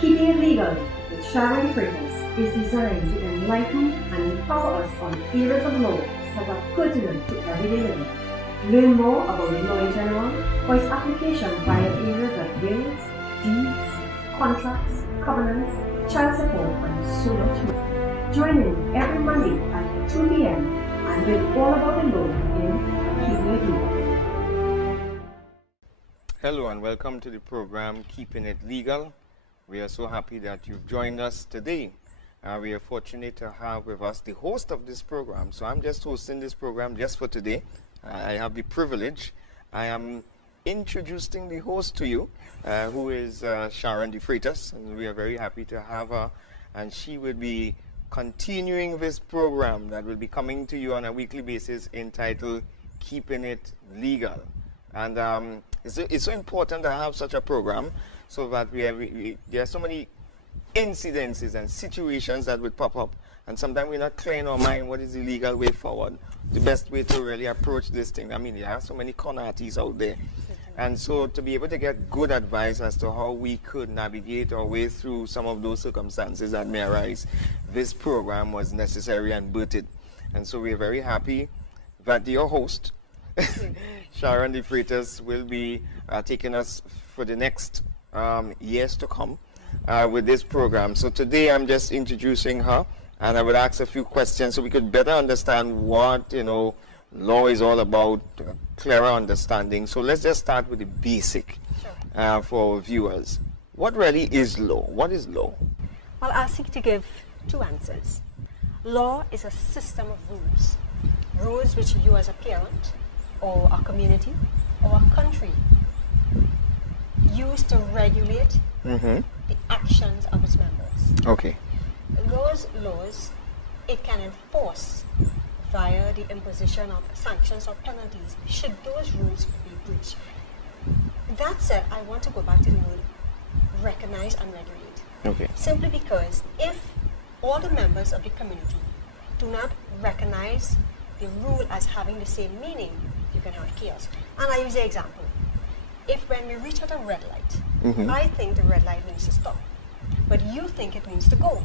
Keeping It Legal with Sharon Freitas is designed to enlighten and empower us on areas of law that are pertinent to everyday living. Learn more about law in general or its application via areas like wills, deeds, contracts, covenants, child support, and so much more. Join in every Monday at 2 p.m. and learn all about the law in Keeping It Legal. Hello and welcome to the program Keeping It Legal. We are so happy that you've joined us today. We are fortunate to have with us the host of this program. So I'm just hosting this program just for today. I have the privilege. I am introducing the host to you, who is Sharon Freitas, and we are very happy to have her. And she will be continuing this program that will be coming to you on a weekly basis entitled Keeping It Legal. And it's so important to have such a program so that there are so many incidences and situations that would pop up, and sometimes we're not clear in our mind what is the legal way forward, the best way to really approach this thing. I mean, there are so many con-artists out there, and so to be able to get good advice as to how we could navigate our way through some of those circumstances that may arise, this program was necessary and birthed. And so we're very happy that your host, Sharon Freitas, will be taking us for the next years to come with this program. So today I'm just introducing her, and I would ask a few questions so we could better understand what law is all about, clearer understanding. So let's just start with the basic for our viewers. What really is law? What is law? Well, I'll seek to give two answers. Law is a system of rules. Rules which you as a parent or a community or a country use to regulate the actions of its members. Okay. Those laws, it can enforce via the imposition of sanctions or penalties should those rules be breached. That said, I want to go back to the word recognize and regulate. Okay. Simply because if all the members of the community do not recognize the rule as having the same meaning, you can have chaos. And I use the example. If when we reach at a red light, I think the red light means to stop, but you think it means to go.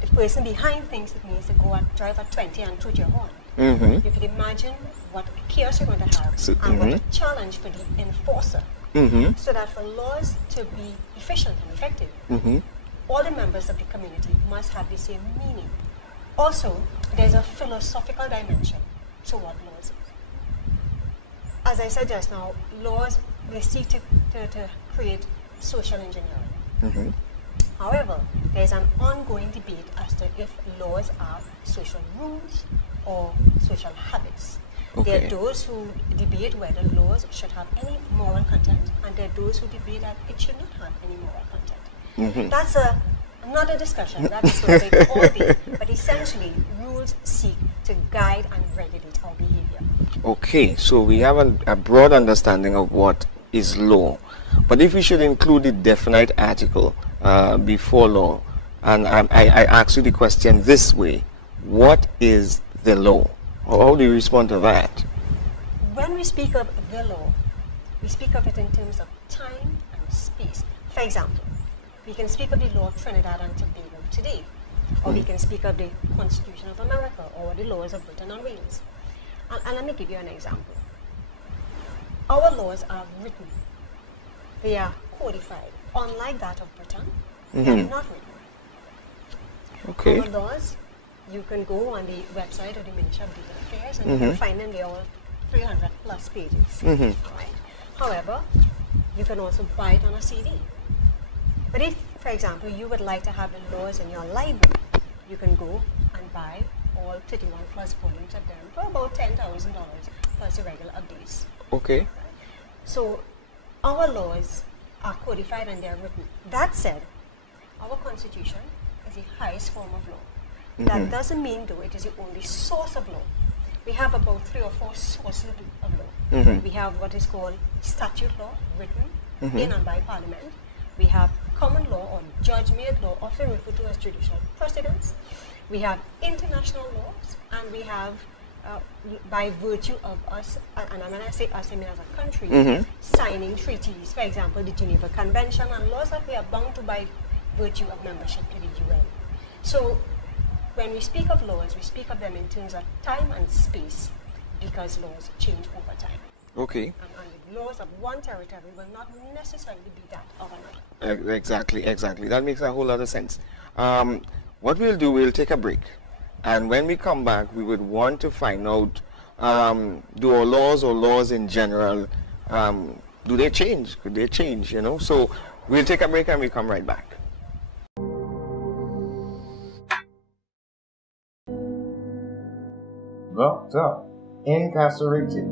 The person behind thinks it means to go and drive at 20 and toot your horn. You can imagine what chaos you're going to have and what a challenge for the enforcer. So that for laws to be efficient and effective, all the members of the community must have the same meaning. Also, there's a philosophical dimension to what laws is. As I said just now, laws, they seek to create social engineering. However, there's an ongoing debate as to if laws are social rules or social habits. Okay. There are those who debate whether laws should have any moral content, and there are those who debate that it should not have any moral content. That's another discussion. That is going to take all day. But essentially, rules seek to guide and regulate our behavior. Okay, so we have a broad understanding of what is law. But if we should include the definite article before law, and I ask you the question this way, what is the law? How do you respond to that? When we speak of the law, we speak of it in terms of time and space. For example, we can speak of the law of Trinidad and Tobago today, or we can speak of the Constitution of America or the laws of Britain and Wales. And let me give you an example. Our laws are written. They are codified. Unlike that of Britain, they are not written. Okay. Our laws, you can go on the website of the Ministry of Legal Affairs and you can find them. They're all 300 plus pages. Right? However, you can also buy it on a CD. But if, for example, you would like to have the laws in your library, you can go and buy all 31 plus volumes of them for about $10,000 plus the regular updates. Okay. Right? So our laws are codified and they're written. That said, our Constitution is the highest form of law. That doesn't mean, though, it is the only source of law. We have about 3 or 4 sources of law. We have what is called statute law, written in and by Parliament. We have common law or judge-made law, often referred to as judicial precedents. We have international laws, and we have, by virtue of us, and when I say us, I mean as a country, signing treaties, for example, the Geneva Convention, and laws that we are bound to by virtue of membership to the UN. So when we speak of laws, we speak of them in terms of time and space, because laws change over time. Okay. And the laws of one territory will not necessarily be that of another. Exactly. That makes a whole lot of sense. What we'll do, we'll take a break. And when we come back, we would want to find out, do our laws or laws in general, do they change? Could they change, you know? So we'll take a break and we'll come right back. Locked up, incarcerated,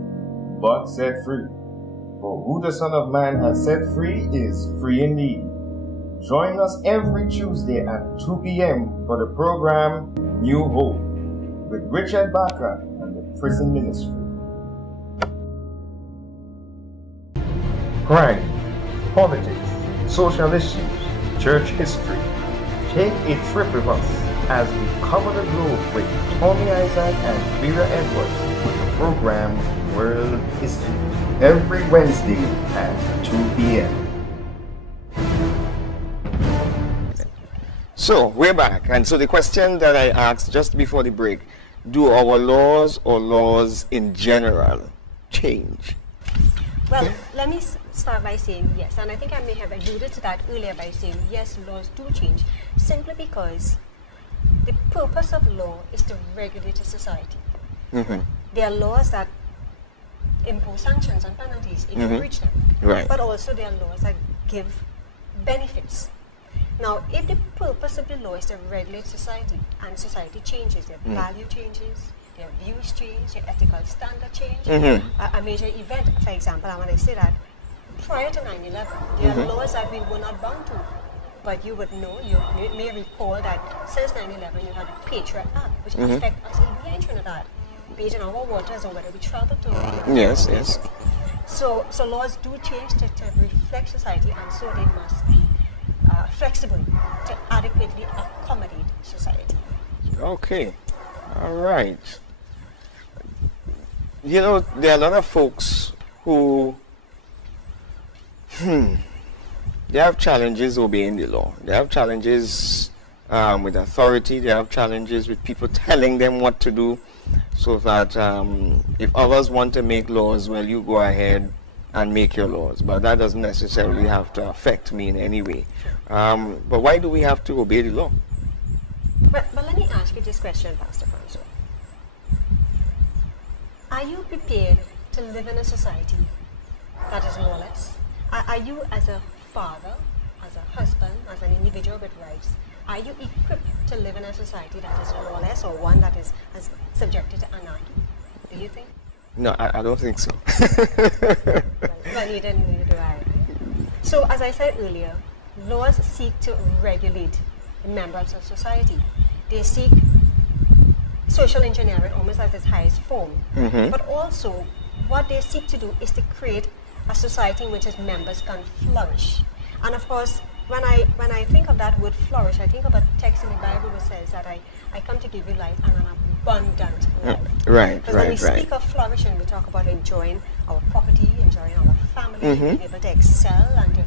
but set free. For who the Son of Man has set free is free indeed. Join us every Tuesday at 2 p.m. for the program New Hope with Richard Barker and the Prison Ministry. Crime, politics, social issues, church history. Take a trip with us as we cover the globe with Tommy Isaac and Vera Edwards with the program World History every Wednesday at 2 p.m. So we're back, and so the question that I asked just before the break, do our laws or laws in general change? Well, let me start by saying yes, and I think I may have alluded to that earlier by saying yes, laws do change, simply because the purpose of law is to regulate a society. There are laws that impose sanctions and penalties if you breach them, Right. but also there are laws that give benefits. Now, if the purpose of the law is to regulate society, and society changes, their value changes, their views change, their ethical standard change, a major event, for example, and when I say that, prior to 9/11, there are laws that we were not bound to. But you would know, you may recall that since 9/11, you had the Patriot Act, which affects us even here in Trinidad, be it in our waters or whether we travel to. Yes. So laws do change to reflect society, and so they must be flexible to adequately accommodate society. Okay. All right. You know, there are a lot of folks who, they have challenges obeying the law. They have challenges with authority. They have challenges with people telling them what to do. So that if others want to make laws, well, you go ahead and make your laws. But that doesn't necessarily have to affect me in any way. But why do we have to obey the law? But let me ask you this question, Pastor Francois. Are you prepared to live in a society that is lawless? Are you, as a father, as a husband, as an individual with rights, are you equipped to live in a society that is lawless, or one that is subjected to anarchy? Do you think? No, I don't think so. Well, neither do I. So, as I said earlier, laws seek to regulate the members of society. They seek social engineering almost as its highest form. But also, what they seek to do is to create a society in which its members can flourish. And of course, when I think of that word flourish, I think of a text in the Bible which says that I come to give you life and an abundant life. Right. Because when we speak of flourishing, we talk about enjoying our property, enjoying our family, being able to excel and to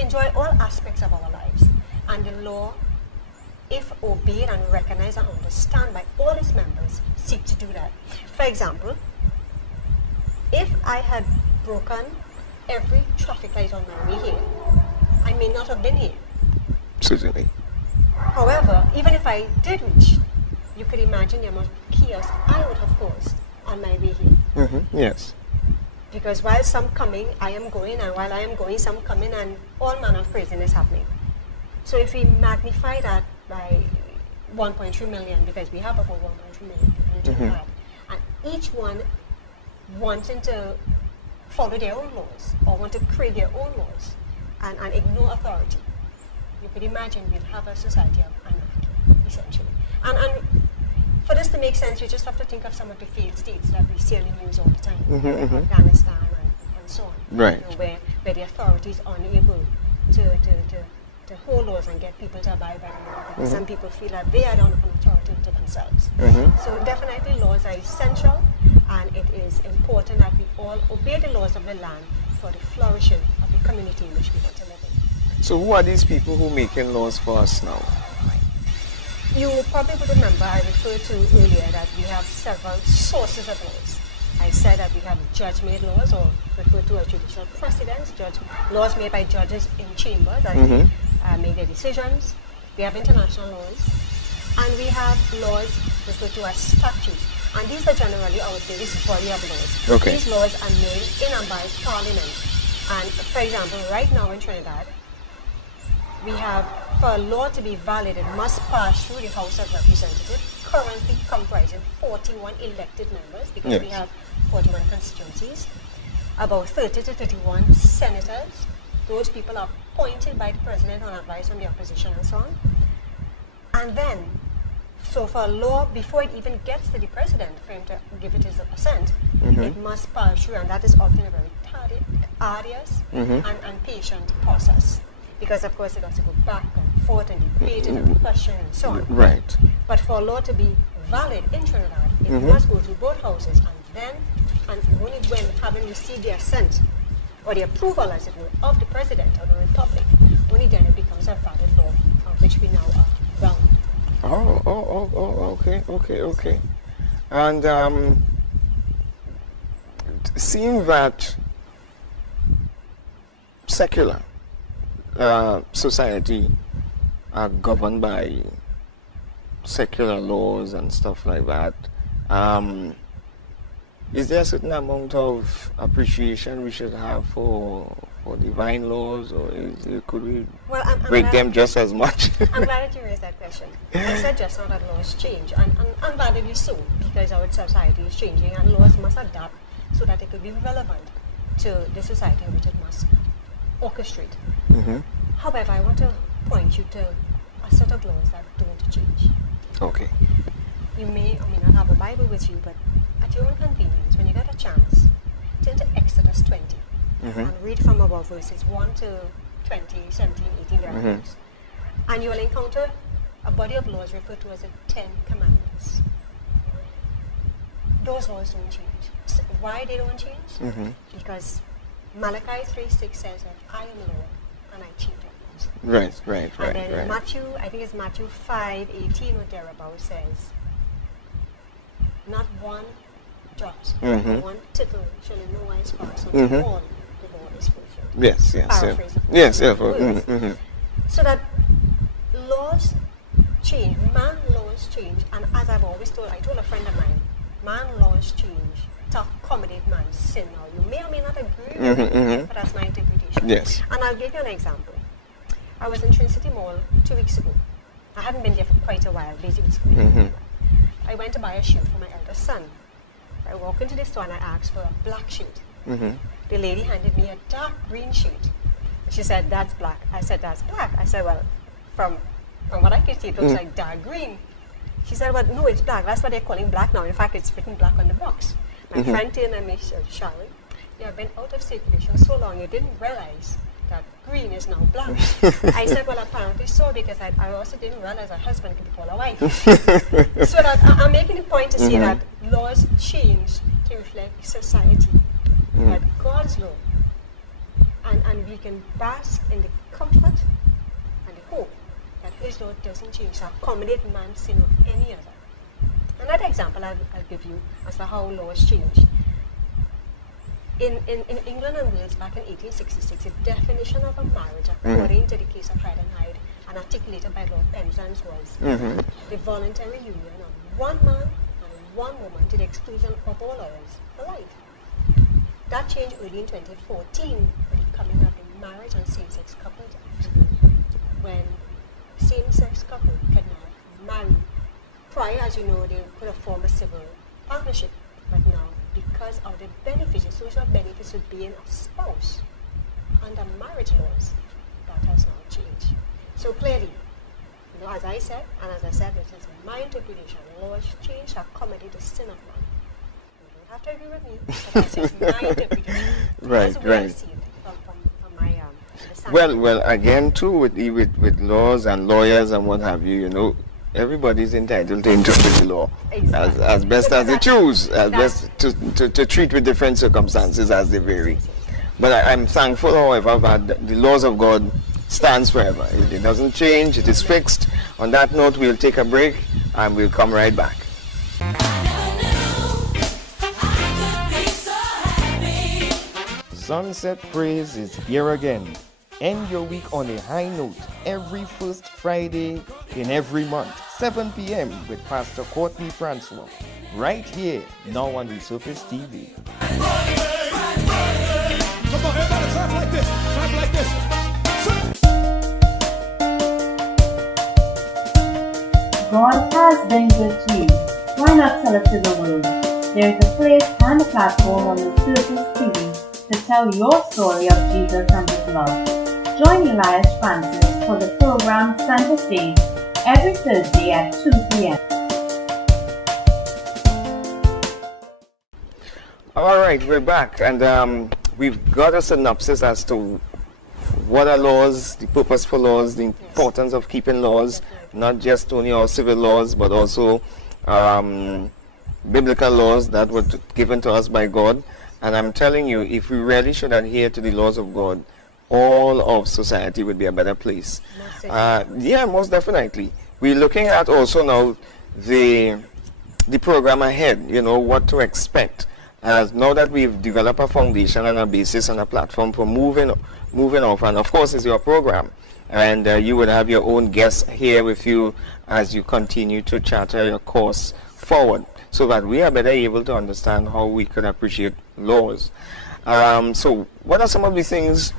enjoy all aspects of our lives. And the law, if obeyed and recognized and understood by all its members, seek to do that. For example, if I had broken every traffic light on my way here, I may not have been here. Certainly. However, even if I did reach, you could imagine the amount of chaos I would have caused on my way here. Yes. Because while some coming, I am going, and while I am going, some coming, and all manner of craziness happening. So if we magnify that by 1.3 million, because we have about 1.3 million people in Trinidad, and each one wanting to follow their own laws or want to create their own laws and ignore authority, you could imagine we'd have a society of anarchy, essentially. And for this to make sense, you just have to think of some of the failed states that we see in the news all the time, like Afghanistan and so on, Right. where the authorities are unable to hold laws and get people to abide by them, because some people feel that they are an authority to themselves. So definitely laws are essential, and it is important that we all obey the laws of the land for the flourishing of the community in which we want to live in. So who are these people who making laws for us now? You probably would remember I referred to earlier that we have several sources of laws. I said that we have judge-made laws, or referred to as judicial precedents, laws made by judges in chambers as they make their decisions. We have international laws, and we have laws referred to as statutes. And these are generally our biggest body of laws. Okay. These laws are made in and by Parliament. And for example, right now in Trinidad, we have, for a law to be valid, it must pass through the House of Representatives, currently comprising 41 elected members, because we have 41 constituencies, about 30 to 31 senators. Those people are appointed by the president on advice from the opposition and so on. And then, so for a law, before it even gets to the president for him to give it his assent, it must pass through, and that is often a very arduous and patient process. Because of course it has to go back and forth and debate and question and so on. Right. But for a law to be valid in Trinidad, it must go through both houses, and then, and only when having received the assent or the approval, as it were, of the president of the republic, only then it becomes a valid law of which we now are bound. Okay. And seeing that secular society are governed by secular laws and stuff like that, is there a certain amount of appreciation we should have for divine laws, or could we break them just as much? I'm glad that you raised that question. I said just now that laws change, and undoubtedly so, because our society is changing, and laws must adapt so that they could be relevant to the society in which it must orchestrate. However, I want to point you to a set of laws that don't change. Okay. You may or may not have a Bible with you, but at your own convenience, when you get a chance, turn to Exodus 20 and read from about verses 1 to 20, 17, 18, thereabouts. And you will encounter a body of laws referred to as the 10 Commandments. Those laws don't change. So why they don't change? Because Malachi 3:6 says that I am Lord and I change not. Right. And then Matthew, I think it's Matthew 5:18 or thereabouts says, not one jot, one tittle shall in no wise pass until all the law is fulfilled. Yes. Paraphrase of Yes. words. So that laws change, man laws change, and as I've always told, I told a friend of mine, man laws change to accommodate man's sin. Now, you may or may not agree with me, but that's my interpretation. Yes. And I'll give you an example. I was in Trinity Mall 2 weeks ago. I hadn't been there for quite a while, busy with school. I went to buy a shoe for my eldest son. I walked into the store and I asked for a black shirt. The lady handed me a dark green shirt. She said, "That's black." I said, "That's black." I said, "Well, from what I can see, it looks like dark green." She said, "Well, no, it's black. That's what they're calling black now. In fact, it's written black on the box." My friend turned and me said, "Sharon, you have been out of circulation so long, you didn't realize that green is now black." I said, "Well, apparently so, because I also didn't realize a husband could be called a wife." So that I'm making the point to say that laws change to reflect society, but God's law, and we can bask in the comfort and the hope that His law doesn't change to accommodate man's sin or any other. Another example I'll give you as to how laws change. In England and Wales back in 1866, the definition of a marriage, according to the case of Hyde and Hyde, and articulated by Lord Penzance, was the voluntary union of one man and one woman to the exclusion of all others for life. That changed early in 2014 with the coming of the Marriage and Same-Sex Couples Act, when same-sex couples can now marry. Prior, as you know, they could have formed a civil partnership, but now, because of the benefits, the social benefits of being a spouse under marriage laws, that has now changed. So clearly, as I said, and as I said, this is my interpretation, laws change to accommodate the sin of man. You don't have to agree with me, but that's just my interpretation. That's the way I see it from my understanding. Well, again, too, with laws and lawyers and what have you, everybody's entitled to interpret the law as best as they choose, as best to treat with different circumstances as they vary. But I'm thankful, however, that the laws of God stands forever. It doesn't change. It is fixed. On that note, we'll take a break and we'll come right back. Sunset Praise is here again. End your week on a high note every first Friday in every month, 7 p.m. with Pastor Courtney Francois, right here, now on Resurface TV. Come on, everybody, clap like this. Clap like this. God has been good to you. Why not tell it to the world? There is a place and a platform on Resurface TV to tell your story of Jesus and His love. Join Elias Francis for the program Center Stage every Thursday at 2 p.m. All right, we're back, and we've got a synopsis as to what are laws, the purpose for laws, the importance of keeping laws, not just only our civil laws, but also biblical laws that were given to us by God. And I'm telling you, if we really should adhere to the laws of God, all of society would be a better place. Yeah, most definitely. We're looking at also now the program ahead, you know, what to expect. As now that we've developed a foundation and a basis and a platform for moving off, and of course it's your program, and you would have your own guests here with you as you continue to charter your course forward, so that we are better able to understand how we could appreciate laws. So what are some of the things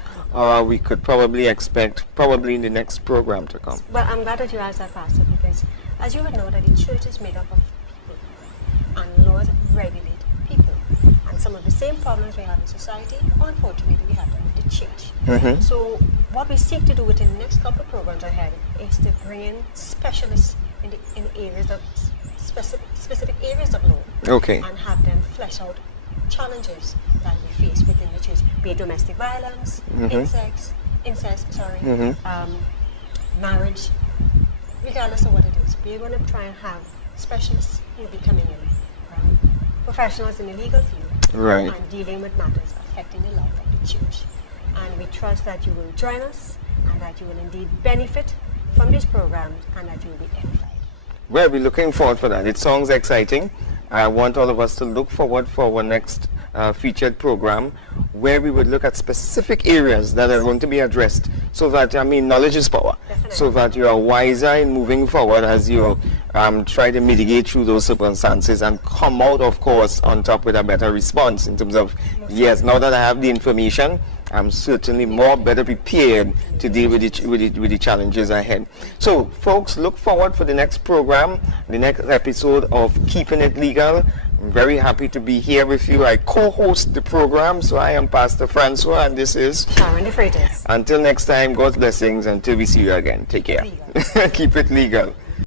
we could probably expect in the next program to come? Well, I'm glad that you asked that, Pastor, because as you would know that the church is made up of people, and laws regulate people. And some of the same problems we have in society, unfortunately, we have them with the church. So what we seek to do within the next couple of programs ahead is to bring in specialists in areas of specific areas of law, Okay. and have them flesh out challenges that we face within the church, be it domestic violence, incest, marriage, regardless of what it is. We're going to try and have specialists who will be coming in, professionals in the legal field, Right. and dealing with matters affecting the life of the church. And we trust that you will join us, and that you will indeed benefit from these programs, and that you will be edified. Well, we're looking forward for that. It sounds exciting. I want all of us to look forward for our next featured program, where we would look at specific areas that are going to be addressed, so that, knowledge is power. Definitely. So that you are wiser in moving forward as you try to mitigate through those circumstances and come out, of course, on top with a better response in terms of, yes, now that I have the information, I'm certainly better prepared to deal with the challenges ahead. So, folks, look forward for the next program, the next episode of Keeping It Legal. I'm very happy to be here with you. I co-host the program, so I am Pastor Francois, and this is Sharon De Freitas. Until next time, God's blessings. Until we see you again, take care. Legal. Keep it legal.